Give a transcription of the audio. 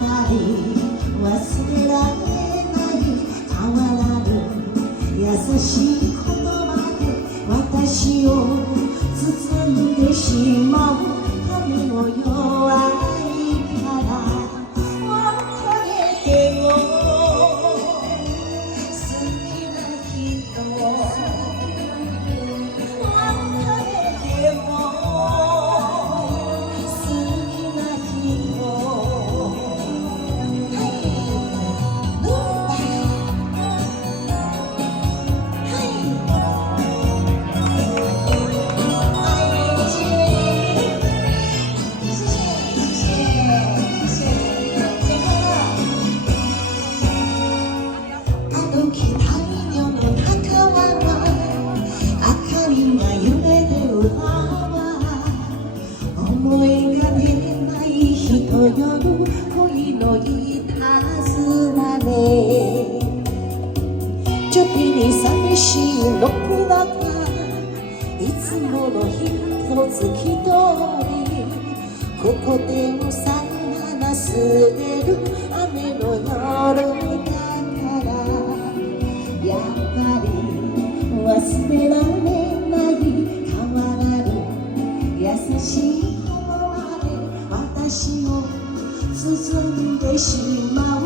ぱり忘れられない変わらぬ優しい言葉で私を包んでしまう髪の弱いから別れても好きな人別れても好きな人思いが出ない人よる恋のいたずらねちょっぴり寂しいのく中いつもの一つ一人ここでもさなすれる雨の夜だからやっぱり忘れられない変わらぬ優しい私を包んでしまう